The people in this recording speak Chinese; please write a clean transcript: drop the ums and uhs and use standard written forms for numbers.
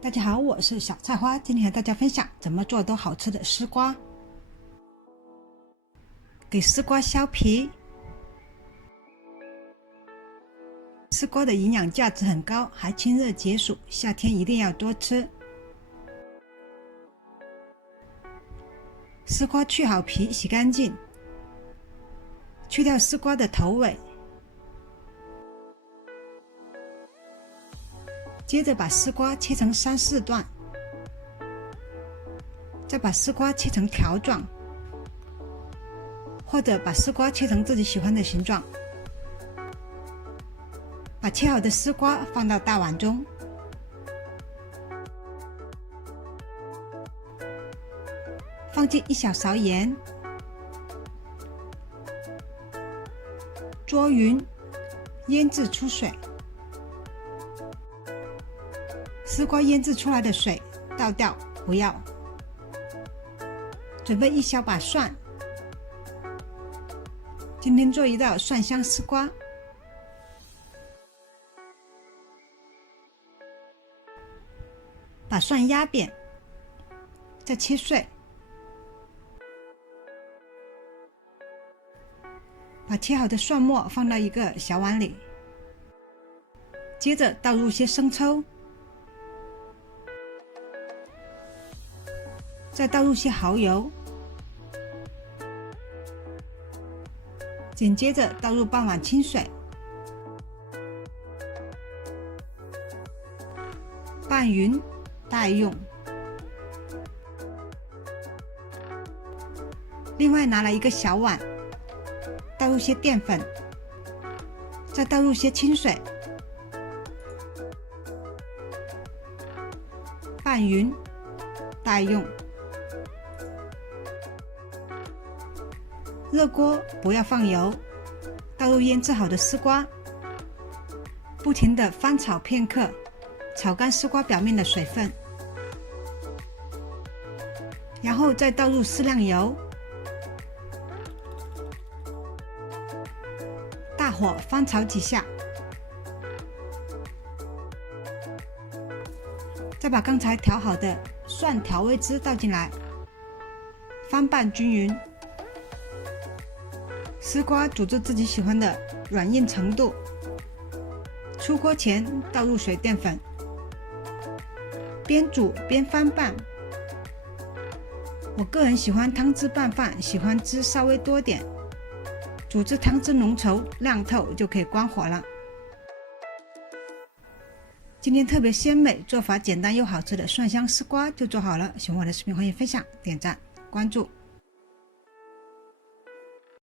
大家好，我是小菜花，今天和大家分享怎么做都好吃的丝瓜。给丝瓜削皮。丝瓜的营养价值很高，还清热解暑，夏天一定要多吃。丝瓜去好皮，洗干净，去掉丝瓜的头尾，接着把丝瓜切成3-4段，再把丝瓜切成条状，或者把丝瓜切成自己喜欢的形状。把切好的丝瓜放到大碗中，放进1小勺盐，捉匀，腌制出水。丝瓜腌制出来的水倒掉，不要。准备1小把蒜，今天做一道蒜香丝瓜。把蒜压扁，再切碎，把切好的蒜末放到一个小碗里，接着倒入些生抽，再倒入些蚝油，紧接着倒入半碗清水，拌匀待用。另外拿来一个小碗，倒入些淀粉，再倒入些清水，拌匀待用。热锅不要放油，倒入腌制好的丝瓜，不停地翻炒片刻，炒干丝瓜表面的水分，然后再倒入适量油，大火翻炒几下，再把刚才调好的蒜调味汁倒进来，翻拌均匀。丝瓜煮至自己喜欢的软硬程度，出锅前倒入水淀粉，边煮边翻拌。我个人喜欢汤汁拌饭，喜欢汁稍微多点，煮至汤汁浓稠亮透就可以关火了。今天特别鲜美、做法简单又好吃的蒜香丝瓜就做好了。喜欢我的视频欢迎分享、点赞、关注。